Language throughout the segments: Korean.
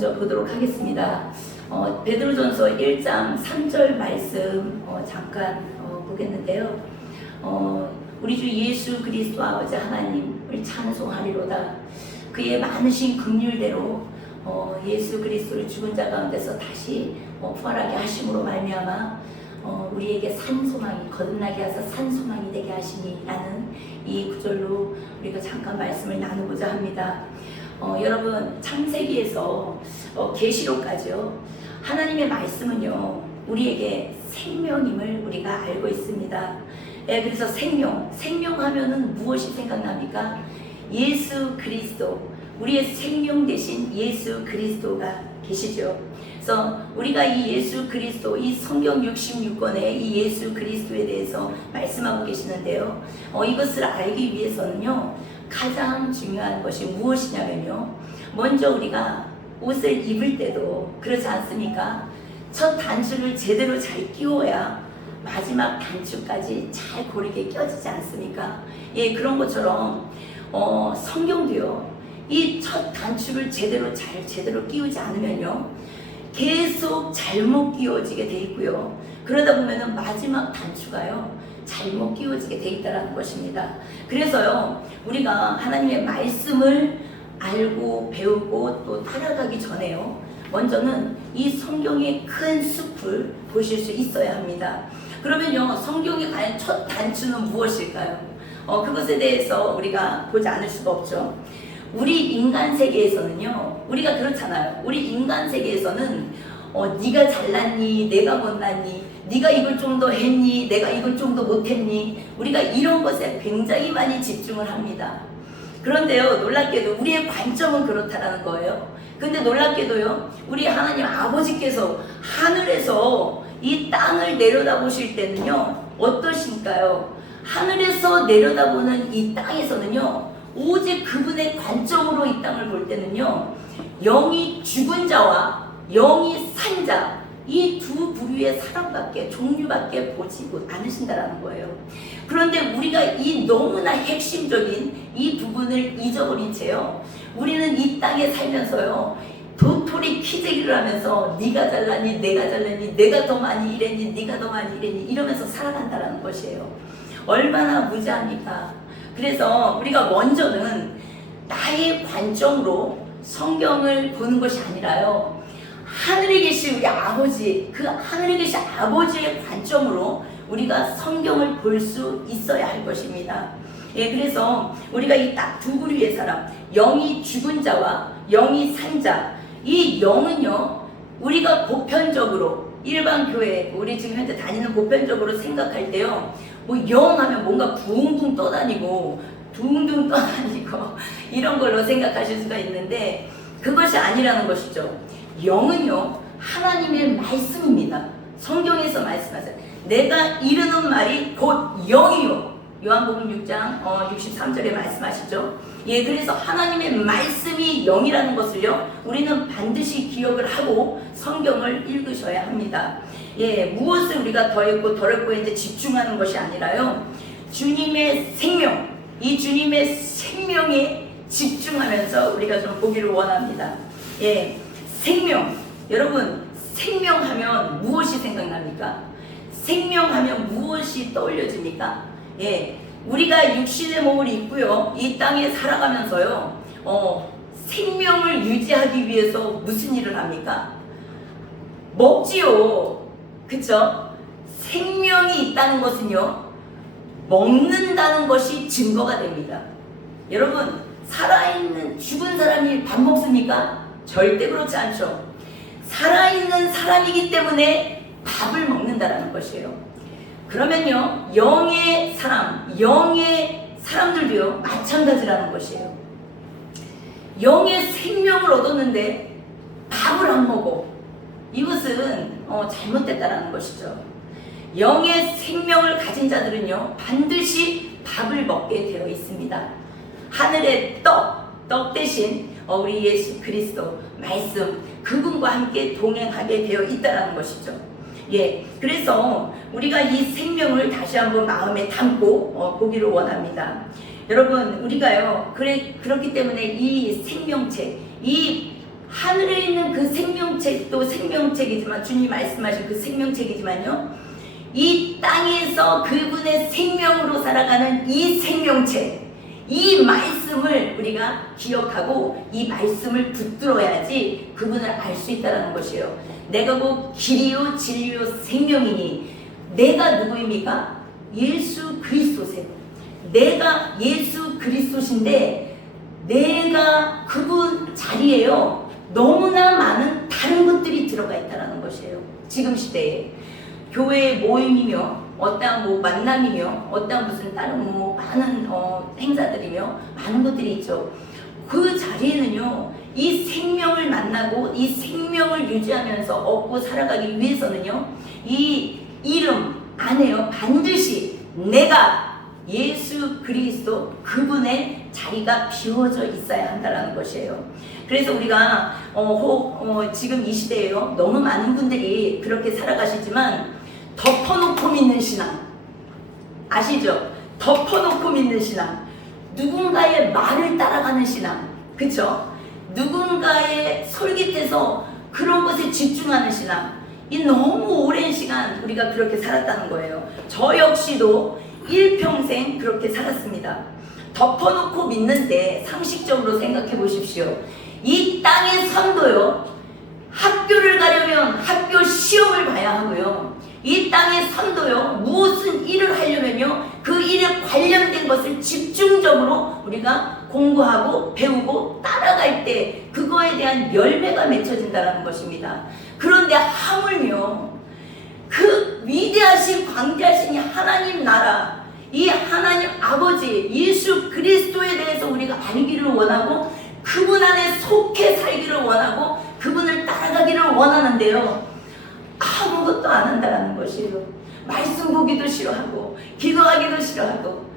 먼저 보도록 하겠습니다. 베드로전서 1장 3절 말씀 잠깐 보겠는데요. 우리 주 예수 그리스도 아버지 하나님을 찬송하리로다. 그의 많으신 긍휼대로 예수 그리스도를 죽은 자 가운데서 다시 부활하게 하심으로 말미암아 우리에게 산소망이 거듭나게 하사 산소망이 되게 하시니라는 이 구절로 우리가 잠깐 말씀을 나누고자 합니다. 여러분, 창세기에서 계시록까지요, 하나님의 말씀은요 우리에게 생명임을 우리가 알고 있습니다. 그래서 생명하면은 무엇이 생각납니까? 예수 그리스도, 우리의 생명 대신 예수 그리스도가 계시죠. 그래서 우리가 이 예수 그리스도, 이 성경 66권의 이 예수 그리스도에 대해서 말씀하고 계시는데요. 이것을 알기 위해서는요, 가장 중요한 것이 무엇이냐면요, 먼저 우리가 옷을 입을 때도 그렇지 않습니까? 첫 단추를 제대로 잘 끼워야 마지막 단추까지 잘 고르게 껴지지 않습니까? 예, 그런 것처럼 성경도요, 이 첫 단추를 제대로 끼우지 않으면요, 계속 잘못 끼워지게 돼 있고요. 그러다 보면은 마지막 단추가요, 잘못 끼워지게 돼 있다는 것입니다. 그래서요, 우리가 하나님의 말씀을 알고 배우고 또 따라가기 전에요, 먼저는 이 성경의 큰 숲을 보실 수 있어야 합니다. 그러면요, 성경에 과연 첫 단추는 무엇일까요? 그것에 대해서 우리가 보지 않을 수가 없죠. 우리 인간 세계에서는요, 우리가 그렇잖아요. 우리 인간 세계에서는 네가 잘났니, 내가 못났니, 네가 이걸 좀 더 했니, 내가 이걸 좀 더 못했니, 우리가 이런 것에 굉장히 많이 집중을 합니다. 그런데요, 놀랍게도 우리의 관점은 그렇다라는 거예요. 근데 놀랍게도요, 우리 하나님 아버지께서 하늘에서 이 땅을 내려다보실 때는요, 어떠신가요? 하늘에서 내려다보는 이 땅에서는요, 오직 그분의 관점으로 이 땅을 볼 때는요, 영이 죽은 자와 영이 산 자, 이 두 부류의 사람밖에, 종류밖에 보지 않으신다라는 거예요. 그런데 우리가 이 너무나 핵심적인 이 부분을 잊어버린 채요, 우리는 이 땅에 살면서요, 도토리 키재기를 하면서 네가 잘났니, 내가 잘났니, 내가 더 많이 일했니, 네가 더 많이 일했니, 이러면서 살아간다라는 것이에요. 얼마나 무지합니까? 그래서 우리가 먼저는 나의 관점으로 성경을 보는 것이 아니라요, 하늘에 계신 우리 아버지, 그 하늘에 계신 아버지의 관점으로 우리가 성경을 볼 수 있어야 할 것입니다. 예, 그래서 우리가 이 딱 두 부류의 사람, 영이 죽은 자와 영이 산 자, 이 영은요, 우리가 보편적으로 일반 교회, 우리 지금 현재 다니는 보편적으로 생각할 때요, 영 하면 뭔가 붕붕 떠다니고 둥둥 떠다니고 이런 걸로 생각하실 수가 있는데, 그것이 아니라는 것이죠. 영은요, 하나님의 말씀입니다. 성경에서 말씀하세요. 내가 이르는 말이 곧 영이요. 요한복음 6장 63절에 말씀하시죠. 예, 그래서 하나님의 말씀이 영이라는 것을요, 우리는 반드시 기억을 하고 성경을 읽으셔야 합니다. 예, 무엇을 우리가 더했고 덜했고 이제 집중하는 것이 아니라요, 주님의 생명, 이 주님의 생명에 집중하면서 우리가 좀 보기를 원합니다. 예, 생명. 여러분, 생명하면 무엇이 생각납니까? 생명하면 무엇이 떠올려집니까? 예, 우리가 육신의 몸을 입고요, 이 땅에 살아가면서요, 생명을 유지하기 위해서 무슨 일을 합니까? 먹지요. 그쵸? 생명이 있다는 것은요, 먹는다는 것이 증거가 됩니다. 여러분, 살아있는 죽은 사람이 밥 먹습니까? 절대 그렇지 않죠. 살아있는 사람이기 때문에 밥을 먹는다라는 것이에요. 그러면요, 영의 사람들도요, 마찬가지라는 것이에요. 영의 생명을 얻었는데 밥을 안 먹어. 이것은 잘못됐다라는 것이죠. 영의 생명을 가진 자들은요, 반드시 밥을 먹게 되어 있습니다. 하늘의 떡 대신 우리 예수 그리스도 말씀, 그분과 함께 동행하게 되어 있다는 것이죠. 예, 그래서 우리가 이 생명을 다시 한번 마음에 담고 보기를 원합니다. 여러분, 우리가요, 그렇기 때문에 이 생명체, 이 하늘에 있는 그 생명책도 생명책이지만, 주님이 말씀하신 그 생명책이지만요, 이 땅에서 그분의 생명으로 살아가는 이 생명책, 이 말씀을 우리가 기억하고 이 말씀을 붙들어야지 그분을 알 수 있다는 것이에요. 내가 곧 길이요 진리요 생명이니, 내가 누구입니까? 예수 그리스도세요. 내가 예수 그리스도신데, 내가 그분 자리에요, 너무나 많은 다른 것들이 들어가 있다는 것이에요. 지금 시대에 교회의 모임이며, 어떠한 뭐 만남이며, 어떠한 무슨 다른 뭐 많은 행사들이며 많은 것들이 있죠. 그 자리에는요, 이 생명을 만나고 이 생명을 유지하면서 얻고 살아가기 위해서는요, 이 이름 안에요, 반드시 내가 예수 그리스도 그분의 자리가 비워져 있어야 한다는 것이에요. 그래서 우리가 지금 이 시대에요, 너무 많은 분들이 그렇게 살아가시지만 덮어놓고 믿는 신앙 아시죠? 덮어놓고 믿는 신앙, 누군가의 말을 따라가는 신앙, 그쵸? 누군가의 솔깃해서 그런 것에 집중하는 신앙, 이 너무 오랜 시간 우리가 그렇게 살았다는 거예요. 저 역시도 일평생 그렇게 살았습니다. 덮어놓고 믿는데, 상식적으로 생각해 보십시오. 이 땅의 삶도요, 학교를 가려면 학교 시험을 봐야 하고요, 이 땅의 삶도요, 무슨 일을 하려면요, 그 일에 관련된 것을 집중적으로 우리가 공부하고 배우고 따라갈 때 그거에 대한 열매가 맺혀진다는 것입니다. 그런데 하물며 그 위대하신 광대하신 하나님 나라, 이 하나님 아버지 예수 그리스도에 대해서 우리가 알기를 원하고, 그분 안에 속해 살기를 원하고, 그분을 따라가기를 원하는데요, 아무것도 안 한다는 것이에요. 말씀 보기도 싫어하고 기도하기도 싫어하고,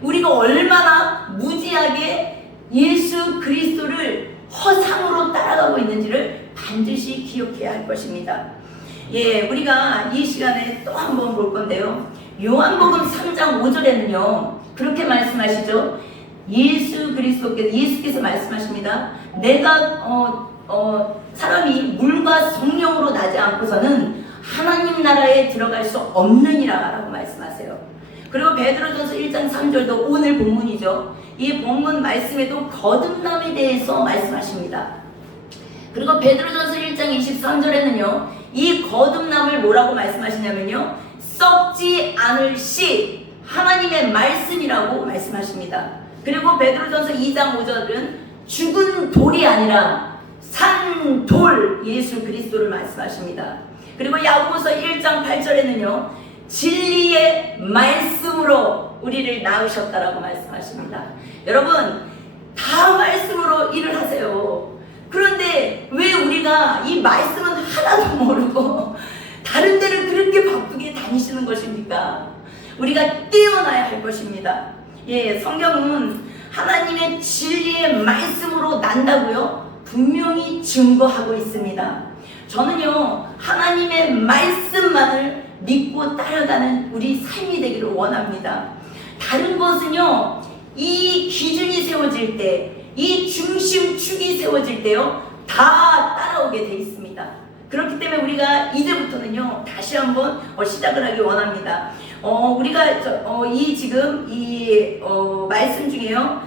우리가 얼마나 무지하게 예수 그리스도를 허상으로 따라가고 있는지를 반드시 기억해야 할 것입니다. 우리가 이 시간에 또 한 번 볼 건데요, 요한복음 3장 5절에는요 그렇게 말씀하시죠. 예수께서 말씀하십니다. 내가 사람이 물과 성령으로 나지 않고서는 하나님 나라에 들어갈 수 없느니라 라고 말씀하세요. 그리고 베드로전서 1장 3절도 오늘 본문이죠. 이 본문 말씀에도 거듭남에 대해서 말씀하십니다. 그리고 베드로전서 1장 23절에는요 이 거듭남을 뭐라고 말씀하시냐면요, 썩지 않을 씨 하나님의 말씀이라고 말씀하십니다. 그리고 베드로전서 2장 5절은 죽은 돌이 아니라 산 돌 예수 그리스도를 말씀하십니다. 그리고 야고보서 1장 8절에는요 진리의 말씀으로 우리를 낳으셨다라고 말씀하십니다. 여러분, 다 말씀으로 일을 하세요. 그런데 왜 우리가 이 말씀은 하나도 모르고 다른 데를 그렇게 바쁘게 다니시는 것입니까? 우리가 깨어나야 할 것입니다. 성경은 하나님의 진리의 말씀으로 난다고요 분명히 증거하고 있습니다. 저는요 하나님의 말씀만을 믿고 따라가는 우리 삶이 되기를 원합니다. 다른 것은요, 이 기준이 세워질 때, 이 중심축이 세워질 때요 다 따라오게 돼 있습니다. 그렇기 때문에 우리가 이제부터는요 다시 한번 시작을 하기 원합니다. 우리가 말씀 중에요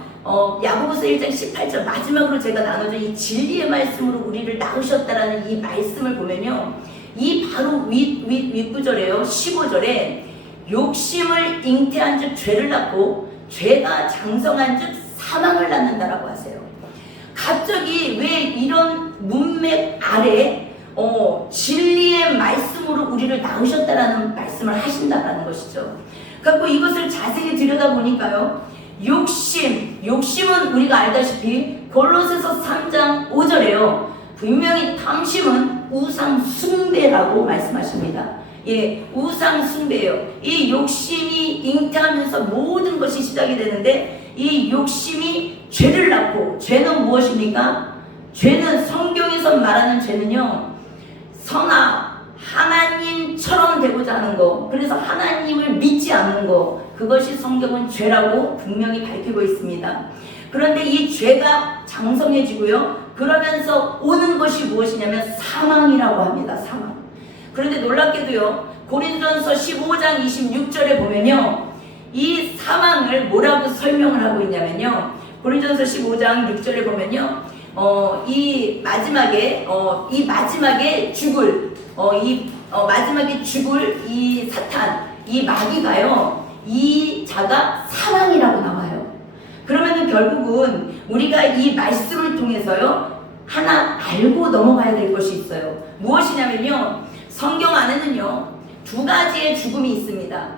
야고보서 1장 18절 마지막으로 제가 나눠준 이 진리의 말씀으로 우리를 낳으셨다라는 이 말씀을 보면요, 이 바로 윗구절에요 15절에 욕심을 잉태한 즉 죄를 낳고 죄가 장성한 즉 사망을 낳는다라고 하세요. 갑자기 왜 이런 문맥 아래 진리의 말씀으로 우리를 낳으셨다라는 말씀을 하신다라는 것이죠. 그래서 이것을 자세히 들여다보니까요, 욕심은 우리가 알다시피 골로새서 3장 5절에요 분명히 탐심은 우상 숭배라고 말씀하십니다. 우상 숭배예요. 이 욕심이 잉태하면서 모든 것이 시작이 되는데, 이 욕심이 죄를 낳고, 죄는 무엇입니까? 죄는, 성경에서 말하는 죄는요 선악, 하나님처럼 되고자 하는 거, 그래서 하나님을 믿지 않는 거, 그것이 성경은 죄라고 분명히 밝히고 있습니다. 그런데 이 죄가 장성해지고요. 그러면서 오는 것이 무엇이냐면 사망이라고 합니다. 사망. 그런데 놀랍게도요. 고린도전서 15장 26절에 보면요. 이 사망을 뭐라고 설명을 하고 있냐면요. 고린도전서 15장 6절에 보면요. 이 마지막에 죽을 이 사탄, 이 마귀가요. 이 자가 사망이라고 나와요. 그러면은 결국은 우리가 이 말씀을 통해서요. 하나 알고 넘어가야 될 것이 있어요. 무엇이냐면요. 성경 안에는요. 두 가지의 죽음이 있습니다.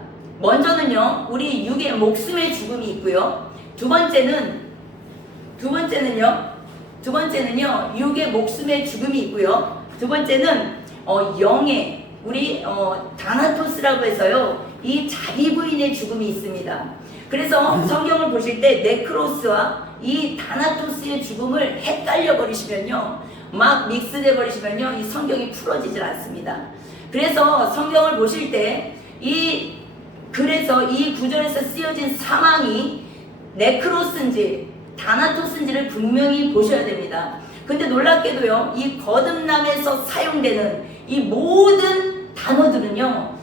먼저는요. 우리 육의 목숨의 죽음이 있고요. 두 번째는요. 육의 목숨의 죽음이 있고요. 두 번째는 영의 우리 다나토스라고 해서요. 이 자기 부인의 죽음이 있습니다. 그래서 성경을 보실 때 네크로스와 이 다나토스의 죽음을 헷갈려 버리시면요. 막 믹스돼 버리시면요. 이 성경이 풀어지질 않습니다. 그래서 성경을 보실 때 그래서 이 구절에서 쓰여진 사망이 네크로스인지 다나토스인지를 분명히 보셔야 됩니다. 근데 놀랍게도요. 이 거듭남에서 사용되는 이 모든 단어들은요.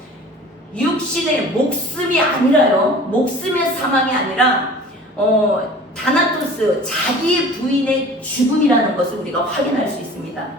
육신의 목숨이 아니라요. 목숨의 사망이 아니라 다나토스 자기 부인의 죽음이라는 것을 우리가 확인할 수 있습니다.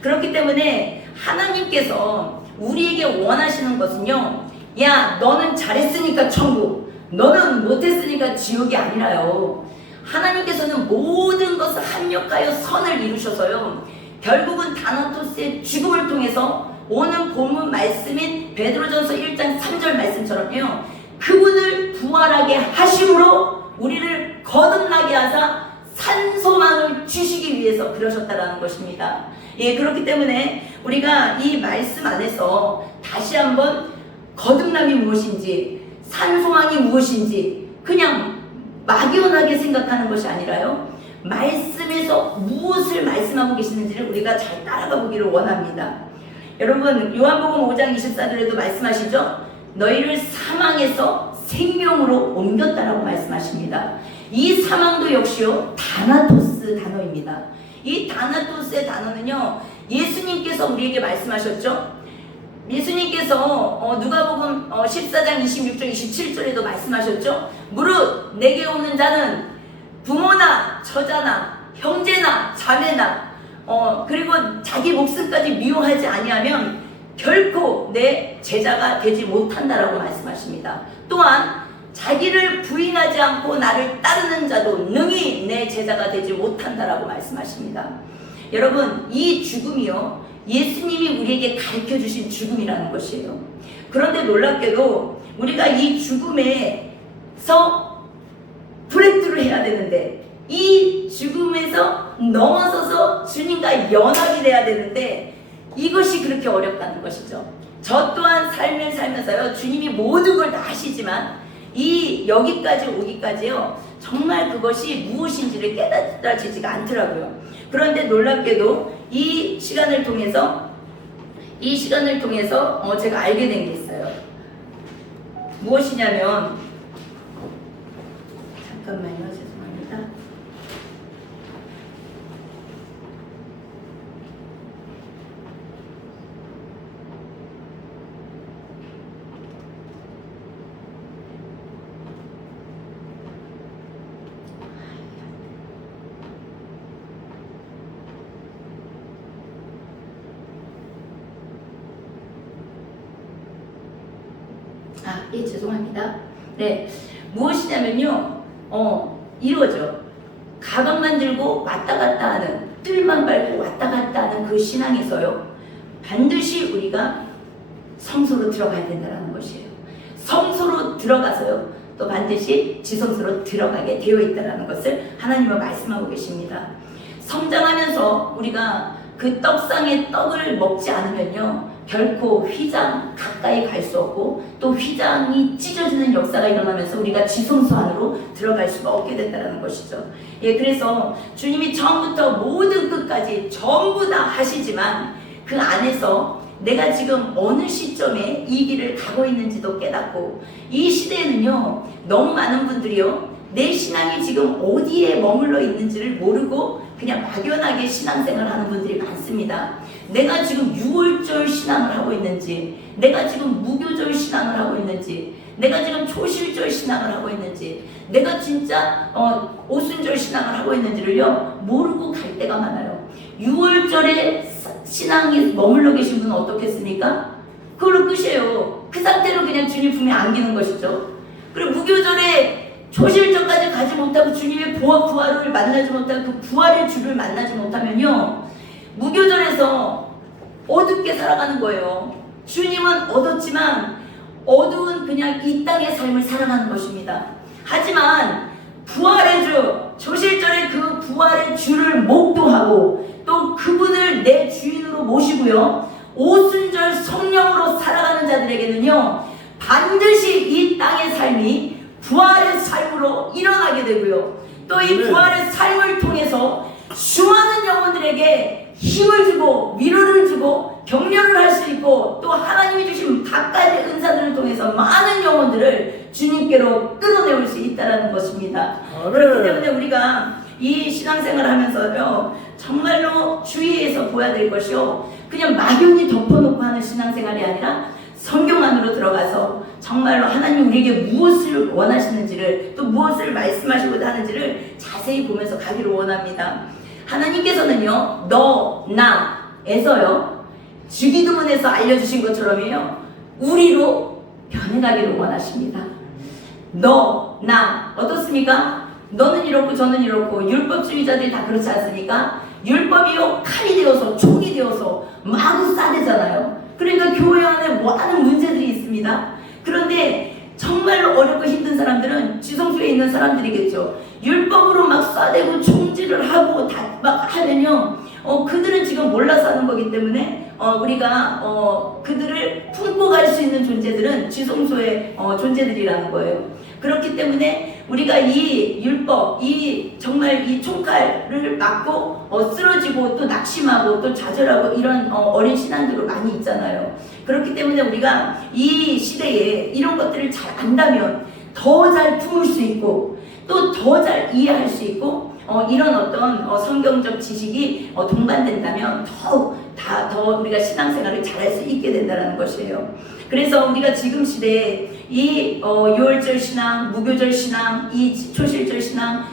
그렇기 때문에 하나님께서 우리에게 원하시는 것은요. 야, 너는 잘했으니까 천국, 너는 못했으니까 지옥이 아니라요. 하나님께서는 모든 것을 합력하여 선을 이루셔서요. 결국은 다나토스의 죽음을 통해서 오늘 본문 말씀인 베드로전서 1장 3절 말씀처럼요. 그분을 부활하게 하심으로 우리를 거듭나게 하사 산소망을 주시기 위해서 그러셨다라는 것입니다. 예, 그렇기 때문에 우리가 이 말씀 안에서 다시 한번 거듭남이 무엇인지, 산소망이 무엇인지 그냥 막연하게 생각하는 것이 아니라요. 말씀에서 무엇을 말씀하고 계시는지를 우리가 잘 따라가 보기를 원합니다. 여러분, 요한복음 5장 24절에도 말씀하시죠. 너희를 사망에서 생명으로 옮겼다라고 말씀하십니다. 이 사망도 역시요 다나토스 단어입니다. 이 다나토스의 단어는요 예수님께서 우리에게 말씀하셨죠. 예수님께서 누가복음 14장 26절 27절에도 말씀하셨죠. 무릇 내게 오는 자는 부모나 처자나 형제나 자매나 그리고 자기 목숨까지 미워하지 아니하면 결코 내 제자가 되지 못한다라고 말씀하십니다. 또한 자기를 부인하지 않고 나를 따르는 자도 능히 내 제자가 되지 못한다라고 말씀하십니다. 여러분, 이 죽음이요 예수님이 우리에게 가르쳐 주신 죽음이라는 것이에요. 그런데 놀랍게도 우리가 이 죽음에서 브레이크를 해야 되는데, 이 죽음에서 넘어서서 주님과 연합이 돼야 되는데 이것이 그렇게 어렵다는 것이죠. 저 또한 삶을 살면서요 주님이 모든 걸 다 하시지만 여기까지 오기까지요 정말 그것이 무엇인지를 깨닫지가 않더라고요. 그런데 놀랍게도 이 시간을 통해서 제가 알게 된 게 있어요. 무엇이냐면, 잠깐만요, 죄송합니다. 예, 죄송합니다. 네, 무엇이냐면요, 이거죠. 가방만 들고 왔다 갔다 하는, 뜰만 밟고 왔다 갔다 하는 그 신앙에서요, 반드시 우리가 성소로 들어가야 된다는 것이에요. 성소로 들어가서요, 또 반드시 지성소로 들어가게 되어 있다는 것을 하나님은 말씀하고 계십니다. 성장하면서 우리가 그 떡상의 떡을 먹지 않으면요, 결코 휘장 가까이 갈 수 없고 또 휘장이 찢어지는 역사가 일어나면서 우리가 지성소 안으로 들어갈 수가 없게 된다는 것이죠. 예, 그래서 주님이 처음부터 모든 끝까지 전부 다 하시지만 그 안에서 내가 지금 어느 시점에 이 길을 가고 있는지도 깨닫고, 이 시대에는요 너무 많은 분들이요 내 신앙이 지금 어디에 머물러 있는지를 모르고 그냥 막연하게 신앙생활을 하는 분들이 많습니다. 내가 지금 6월절 신앙을 하고 있는지, 내가 지금 무교절 신앙을 하고 있는지, 내가 지금 초실절 신앙을 하고 있는지, 내가 진짜 오순절 신앙을 하고 있는지를요 모르고 갈 때가 많아요. 6월절에 신앙이 머물러 계신 분은 어떻겠습니까? 그걸로 끝이에요. 그 상태로 그냥 주님 품에 안기는 것이죠. 그리고 무교절에 초실절까지 가지 못하고 주님의 부활을 만나지 못하고 그 부활의 주를 만나지 못하면요 무교절에서 어둡게 살아가는 거예요. 주님은 얻었지만 어두운 그냥 이 땅의 삶을 살아가는 것입니다. 하지만 부활의 주, 초실절에 그 부활의 주를 목도하고 또 그분을 내 주인으로 모시고요 오순절 성령으로 살아가는 자들에게는요 반드시 이 땅의 삶이 부활의 삶으로 일어나게 되고요 또 이 부활의 삶을 통해서 수많은 영혼들에게 힘을 주고 위로를 주고 격려를 할 수 있고 또 하나님이 주신 각가지 은사들을 통해서 많은 영혼들을 주님께로 끌어내올 수 있다는 것입니다. 그렇기 때문에 우리가 이 신앙생활을 하면서요 정말로 주의해서 보아야 될 것이요 그냥 막연히 덮어놓고 하는 신앙생활이 아니라 성경 안으로 들어가서 정말로 하나님 우리에게 무엇을 원하시는지를 또 무엇을 말씀하시고자 하는지를 자세히 보면서 가기를 원합니다. 하나님께서는요 너, 나에서요 주기도문에서 알려주신 것처럼요 우리로 변해가기를 원하십니다. 너, 나 어떻습니까? 너는 이렇고 저는 이렇고 율법주의자들이 다 그렇지 않습니까? 율법이요 칼이 되어서 촉이 되어서 마구 싸대잖아요. 그러니까 교회 안에 많은 문제들이 있습니다. 그런데 정말로 어렵고 힘든 사람들은 지성소에 있는 사람들이겠죠. 율법으로 막 싸대고 총질을 하고 다 막 하면요 그들은 지금 몰라서 하는 거기 때문에 우리가 그들을 품고 갈 수 있는 존재들은 지성소의 존재들이라는 거예요. 그렇기 때문에 우리가 이 율법, 정말 이 총칼을 맞고 쓰러지고 또 낙심하고 또 좌절하고 이런 어린 신앙들도 많이 있잖아요. 그렇기 때문에 우리가 이 시대에 이런 것들을 잘 안다면 더 잘 품을 수 있고 또 더 잘 이해할 수 있고 이런 어떤 성경적 지식이 동반된다면 더 우리가 신앙생활을 잘할 수 있게 된다는 것이에요. 그래서 우리가 지금 시대에 이 6월절 신앙, 무교절 신앙, 이 초실절 신앙,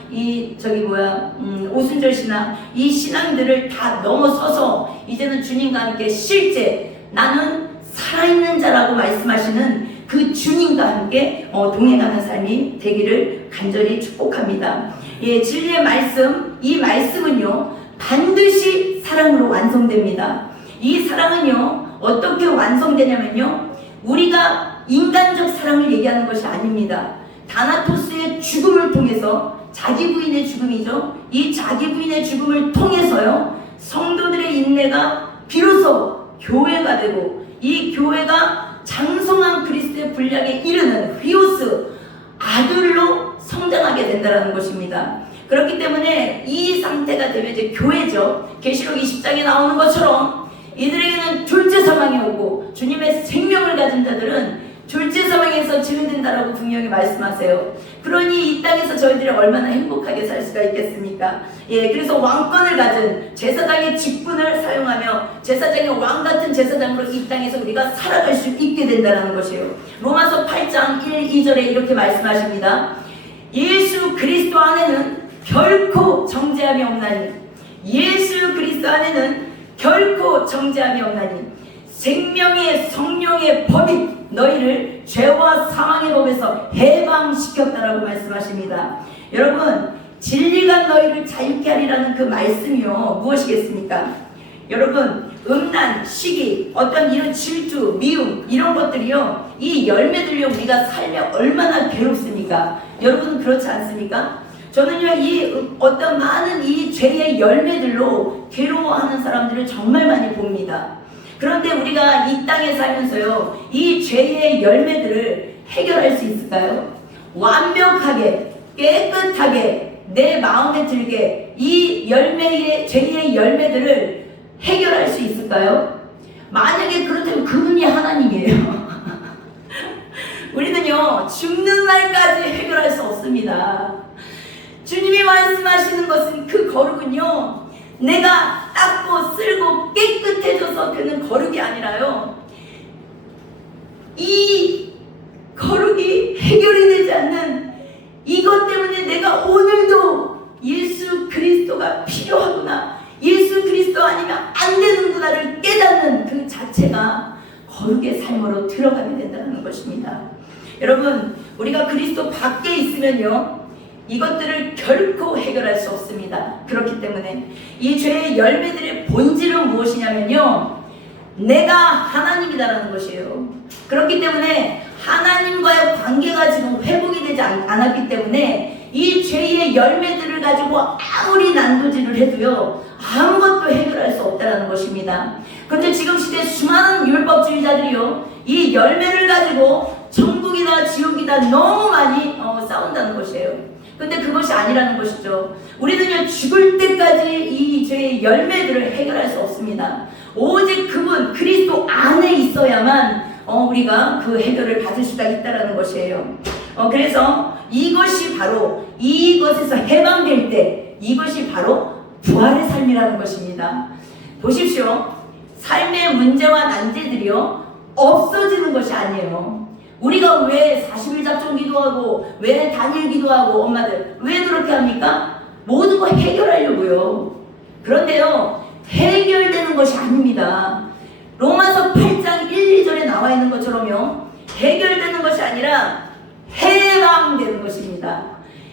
오순절 신앙, 이 신앙들을 다 넘어서서 이제는 주님과 함께 실제 나는 살아있는 자라고 말씀하시는 그 주님과 함께 동행하는 삶이 되기를 간절히 축복합니다. 예, 진리의 말씀, 이 말씀은요 반드시 사랑으로 완성됩니다. 이 사랑은요 어떻게 완성되냐면요 우리가 인간적 사랑을 얘기하는 것이 아닙니다. 다나토스의 죽음을 통해서 자기 부인의 죽음이죠. 이 자기 부인의 죽음을 통해서요 성도들의 인내가 비로소 교회가 되고 이 교회가 장성한 그리스도의 분량에 이르는 휘오스 아들로 성장하게 된다는 것입니다. 그렇기 때문에 이 상태가 되면 이제 교회죠. 계시록 20장에 나오는 것처럼 이들에게는 둘째 사망이 오고 주님의 생명을 가진 자들은 둘째 사망에서 진행된다라고 분명히 말씀하세요. 그러니 이 땅에서 저희들이 얼마나 행복하게 살 수가 있겠습니까? 예, 그래서 왕권을 가진 제사장의 직분을 사용하며 제사장의 왕 같은 제사장으로 이 땅에서 우리가 살아갈 수 있게 된다는 것이에요. 로마서 8장 1, 2절에 이렇게 말씀하십니다. 예수 그리스도 안에는 결코 정죄함이 없나니 예수 그리스도 안에는 결코 정죄함이 없나니 생명의 성령의 법이 너희를 죄와 사망의 법에서 해방시켰다라고 말씀하십니다. 여러분 진리가 너희를 자유케 하리라는 그 말씀이요 무엇이겠습니까? 여러분 음란, 시기, 어떤 이런 질투, 미움 이런 것들이요 이 열매들요 우리가 살며 얼마나 괴롭습니까? 여러분은 그렇지 않습니까? 저는요 이 어떤 많은 이 죄의 열매들로 괴로워하는 사람들을 정말 많이 봅니다. 그런데 우리가 이 땅에 살면서요 이 죄의 열매들을 해결할 수 있을까요? 완벽하게 깨끗하게 내 마음에 들게 이 죄의 열매들을 해결할 수 있을까요? 만약에 그렇다면 그분이 하나님이에요. 우리는요 죽는 날까지 해결할 수 없습니다. 주님이 말씀하시는 것은 그 거룩은요, 내가 닦고 쓸고 깨끗해져서 되는 거룩이 아니라요, 이 거룩이 해결이 되지 않는 이것 때문에 내가 오늘도 예수 그리스도가 필요하구나, 예수 그리스도 아니면 안 되는구나를 깨닫는 그 자체가 거룩의 삶으로 들어가게 된다는 것입니다. 여러분, 우리가 그리스도 밖에 있으면요, 이것들을 결코 해결할 수 없습니다. 그렇기 때문에 이 죄의 열매들의 본질은 무엇이냐면요, 내가 하나님이다라는 것이에요. 그렇기 때문에 하나님과의 관계가 지금 회복이 되지 않았기 때문에 이 죄의 열매들을 가지고 아무리 난도질을 해도요, 아무것도 해결할 수 없다는 것입니다. 그런데 지금 시대 수많은 율법주의자들이요, 이 열매를 가지고 천국이다 지옥이다 너무 많이 싸운다는 것이에요. 근데 그것이 아니라는 것이죠. 우리는요, 죽을 때까지 이 죄의 열매들을 해결할 수 없습니다. 오직 그분 그리스도 안에 있어야만 우리가 그 해결을 받을 수가 있다는 것이에요. 그래서 이것이 바로, 이것에서 해방될 때 이것이 바로 부활의 삶이라는 것입니다. 보십시오. 삶의 문제와 난제들이요, 없어지는 것이 아니에요. 우리가 왜 40일 작정 기도하고 왜 단일 기도하고, 엄마들 왜 그렇게 합니까? 모든 거 해결하려고요. 그런데요, 해결되는 것이 아닙니다. 로마서 8장 1, 2절에 나와 있는 것처럼요, 해결되는 것이 아니라 해방되는 것입니다.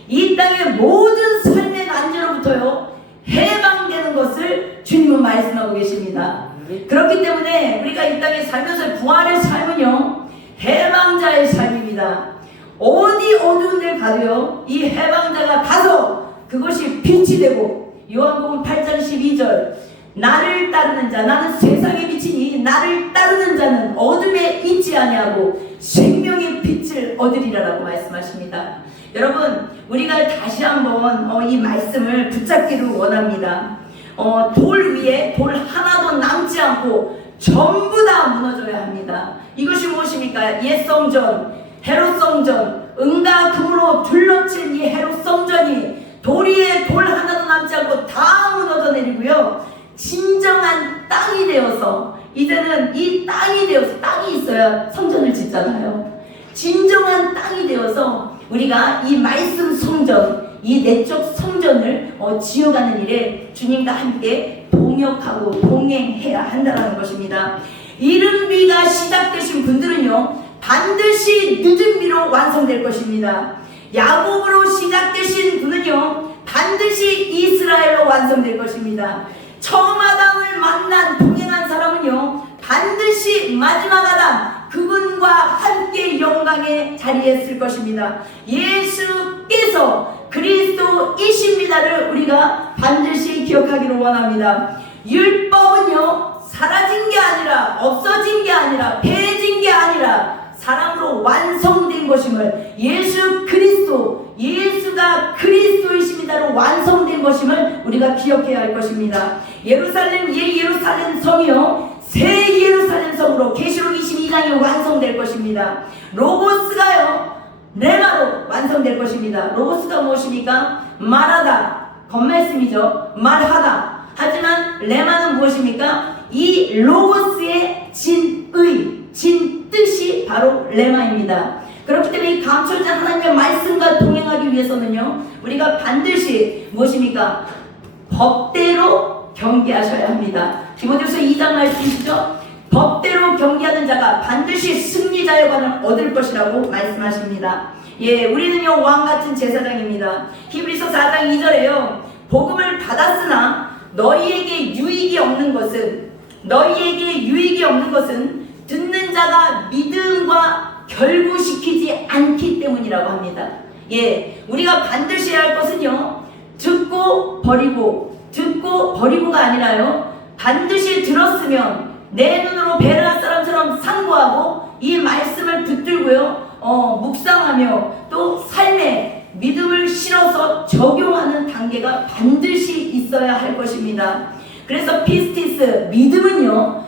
이 땅의 모든 삶의 난제로부터요, 해방되는 것을 주님은 말씀하고 계십니다. 그렇기 때문에 우리가 이 땅에 살면서 부활의 삶은요, 해방자의 삶입니다. 어디 어두운 데 가도요, 이 해방자가 가서 그것이 빛이 되고, 요한복음 8장 12절, 나를 따르는 자, 나는 세상의 빛이니 나를 따르는 자는 어둠에 있지 아니하고 생명의 빛을 얻으리라라고 말씀하십니다. 여러분, 우리가 다시 한번 이 말씀을 붙잡기를 원합니다. 돌 위에 돌 하나도 남지 않고 전부 다 무너져야 합니다. 이것이 무엇입니까? 옛 성전, 헤롯 성전, 은과 금으로 둘러친 이 헤롯 성전이 돌 위에 돌 하나도 남지 않고 다 무너져 내리고요, 진정한 땅이 되어서, 이제는 이 땅이 되어서, 땅이 있어야 성전을 짓잖아요. 진정한 땅이 되어서 우리가 이 말씀 성전, 이 내적 성전을 지어가는 일에 주님과 함께 동역하고 동행해야 한다는 것입니다. 이른비가 시작되신 분들은요, 반드시 늦은비로 완성될 것입니다. 야곱으로 시작되신 분은요, 반드시 이스라엘로 완성될 것입니다. 처음 아담을 만난 동행한 사람은요, 반드시 마지막 아담 그분과 함께 영광의 자리에 있을 것입니다. 예수께서 그리스도이십니다를 우리가 반드시 기억하기를 원합니다. 율법은요, 사라진 게 아니라, 없어진 게 아니라, 폐해진 게 아니라 사람으로 완성된 것임을, 예수 그리스도, 예수가 그리스도이십니다로 완성된 것임을 우리가 기억해야 할 것입니다. 예루살렘, 예루살렘 성이요, 새 예루살렘 성으로 계시록 22장이 완성될 것입니다. 로고스가요, 레마로 완성될 것입니다. 로고스가 무엇입니까? 말하다, 겉말씀이죠. 말하다. 하지만 레마는 무엇입니까? 이 로고스의 진의, 진뜻이 바로 레마입니다. 그렇기 때문에 이 감춰진 하나님의 말씀과 동행하기 위해서는요, 우리가 반드시 무엇입니까? 법대로 경계하셔야 합니다. 디모데후서 2장 말씀이시죠? 법대로 경계하는 자가 반드시 승리자의 관을 얻을 것이라고 말씀하십니다. 예, 우리는요, 왕같은 제사장입니다. 히브리서 4장 2절에요, 복음을 받았으나 너희에게 유익이 없는 것은, 너희에게 유익이 없는 것은 듣는 자가 믿음과 결부시키지 않기 때문이라고 합니다. 예, 우리가 반드시 해야 할 것은요, 듣고 버리고가 아니라요, 반드시 들었으면 내 눈으로 베레아 사람처럼 상고하고 이 말씀을 붙들고요, 묵상하며 또 삶에 믿음을 실어서 적용하는 단계가 반드시 있어야 할 것입니다. 그래서 피스티스, 믿음은요,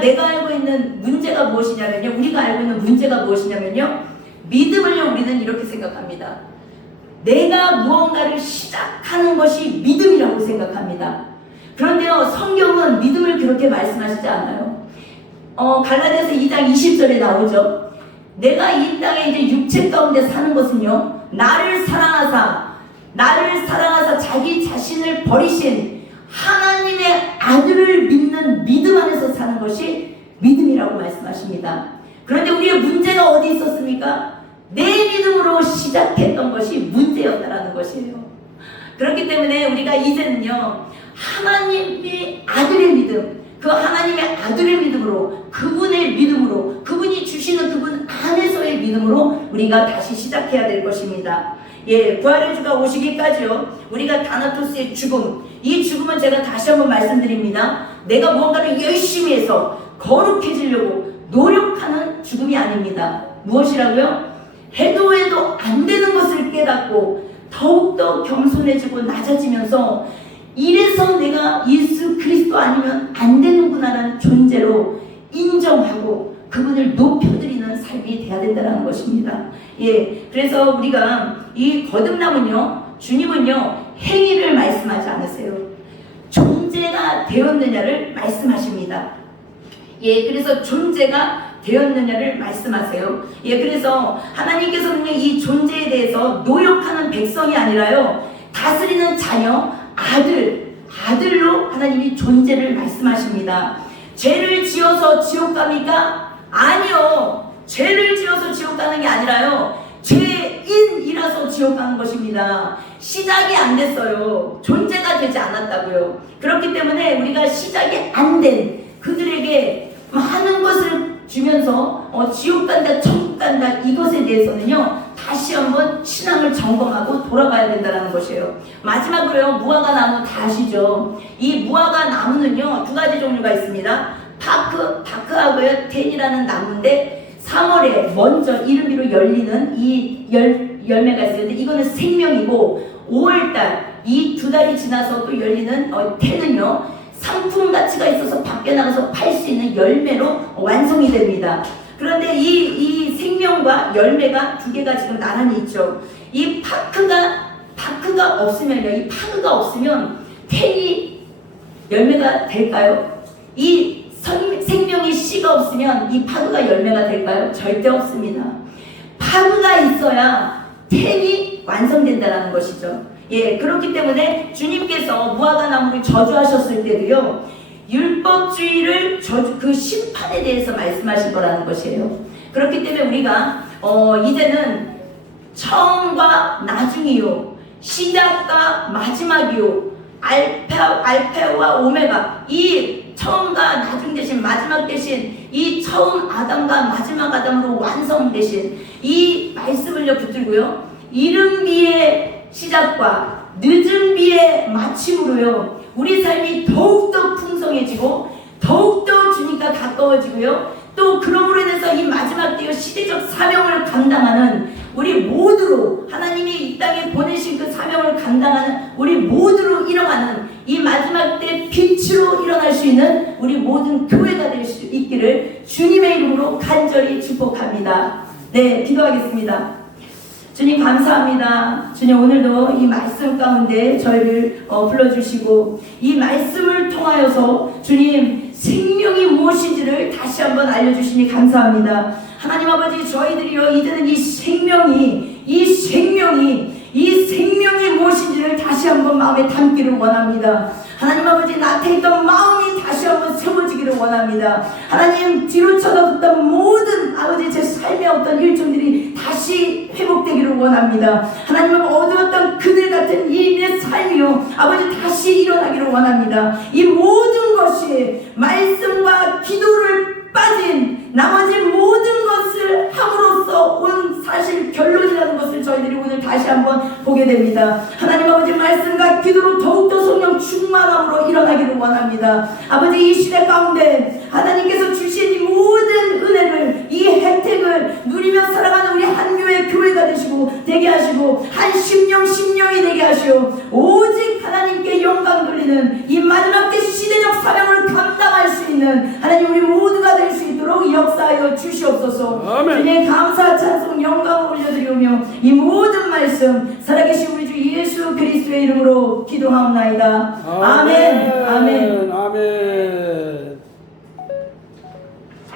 내가 알고 있는 문제가 무엇이냐면요, 믿음을요, 우리는 이렇게 생각합니다. 내가 무언가를 시작하는 것이 믿음이라고 생각합니다. 그런데요, 성경은 믿음을 그렇게 말씀하시지 않아요. 갈라디아서 2장 20절에 나오죠. 내가 이 땅에 이제 육체 가운데 사는 것은요, 나를 사랑하사 자기 자신을 버리신 하나님의 아들을 믿는 믿음 안에서 사는 것이 믿음이라고 말씀하십니다. 그런데 우리의 문제가 어디 있었습니까? 내 믿음으로 시작했던 것이 문제였다라는 것이에요. 그렇기 때문에 우리가 이제는요, 하나님의 아들의 믿음, 그 하나님의 아들의 믿음으로, 그분의 믿음으로, 그분이 주시는 그분 안에서의 믿음으로 우리가 다시 시작해야 될 것입니다. 예, 부활의 주가 오시기까지요, 우리가 다나토스의 죽음, 이 죽음은 제가 다시 한번 말씀드립니다. 내가 무언가를 열심히 해서 거룩해지려고 노력하는 죽음이 아닙니다. 무엇이라고요? 해도 안 되는 것을 깨닫고 더욱더 겸손해지고 낮아지면서, 이래서 내가 예수 그리스도 아니면 안 되는구나라는 존재로 인정하고 그분을 높여드리는 삶이 돼야 된다는 것입니다. 예, 그래서 우리가 이 거듭남은요, 주님은요, 행위를 말씀하지 않으세요. 존재가 되었느냐를 말씀하십니다. 예, 그래서 존재가 되었느냐를 말씀하세요. 예, 그래서 하나님께서는 이 존재에 대해서 노력하는 백성이 아니라요, 다스리는 자녀, 아들로 하나님이 존재를 말씀하십니다. 죄를 지어서 지옥 갑니까? 아니요. 죄를 지어서 지옥 가는 게 아니라요, 죄인이라서 지옥 가는 것입니다. 시작이 안 됐어요. 존재가 되지 않았다고요. 그렇기 때문에 우리가 시작이 안 된 그들에게 많은 것을 주면서 지옥 간다, 천국 간다, 이것에 대해서는요, 다시 한번 신앙을 점검하고 돌아가야 된다는 것이에요. 마지막으로요, 무화과 나무 다 아시죠? 이 무화과 나무는요, 두 가지 종류가 있습니다. 파크하고요, 텐이라는 나무인데 3월에 먼저 이름으로 열리는 이 열매가 있어요. 근데 이거는 생명이고, 5월달 이 두 달이 지나서 또 열리는 텐은요, 상품 가치가 있어서 밖에 나가서 팔 수 있는 열매로 완성이 됩니다. 그런데 이 생명과 열매가 두 개가 지금 나란히 있죠. 이 파크가 없으면요, 이 파그가 없으면 텐이 열매가 될까요? 이 생명의 씨가 없으면 이 파그가 열매가 될까요? 절대 없습니다. 파그가 있어야 텐이 완성된다는 것이죠. 예, 그렇기 때문에 주님께서 무화과 나무를 저주하셨을 때도요, 율법주의를 그 심판에 대해서 말씀하신 거라는 것이에요. 그렇기 때문에 우리가 이제는 처음과 나중이요, 시작과 마지막이요, 알파와 오메가, 이 처음과 나중 대신 마지막 대신 이 처음 아담과 마지막 아담으로 완성되신 이 말씀을요 붙들고요, 이른 비의 시작과 늦은 비의 마침으로요, 우리 삶이 더욱더 풍성해지고 더욱더 주님과 가까워지고요, 또 그러므로 인해서 이 마지막 때의 시대적 사명을 감당하는 우리 모두로, 하나님이 이 땅에 보내신 그 사명을 감당하는 우리 모두로 일어나는 이 마지막 때 빛으로 일어날 수 있는 우리 모든 교회가 될 수 있기를 주님의 이름으로 간절히 축복합니다. 네, 기도하겠습니다. 주님 감사합니다. 주님, 오늘도 이 말씀 가운데 저희를 불러주시고 이 말씀을 통하여서 주님 생명이 무엇인지를 다시 한번 알려주시니 감사합니다. 하나님 아버지, 저희들이요 이제는 이 생명이 무엇인지를 다시 한번 마음에 담기를 원합니다. 하나님 아버지, 나태했던 마음이 다시 한번 세워지기를 원합니다. 하나님, 뒤로 쳐다봤던 모든 아버지 제 삶의 어떤 일정들이 다시 회복되기를 원합니다. 하나님, 어두웠던 그늘 같은 이 내 삶이요 아버지 다시 일어나기를 원합니다. 이 모든 것이 말씀과 기도를 빠진 나머지 모든 것을 함으로써 온 사실 결론이라는 것을 저희들이 오늘 다시 한번 보게 됩니다. 하나님 아버지, 말씀과 기도로 더욱더 성령 충만함으로 일어나기를 원합니다. 아버지, 이 시대 가운데 하나님께서 주신 이 모든 은혜를, 이 혜택을 누리며 살아가는 우리 한교회 교회가 되게 하시고 한 심령이 되게 하시오, 오직 하나님께 영광 돌리는 이 마지막 때 시대적 사명을 감당할 수 있는 하나님 우리 모두가 될 수 있도록 역사하여 하여 주시옵소서. 아멘. 주님 감사 찬송 영광을 올려드리오며 이 모든 말씀 살아계신 우리 주 예수 그리스도의 이름으로 기도하옵나이다. 아멘. 아멘. 아멘.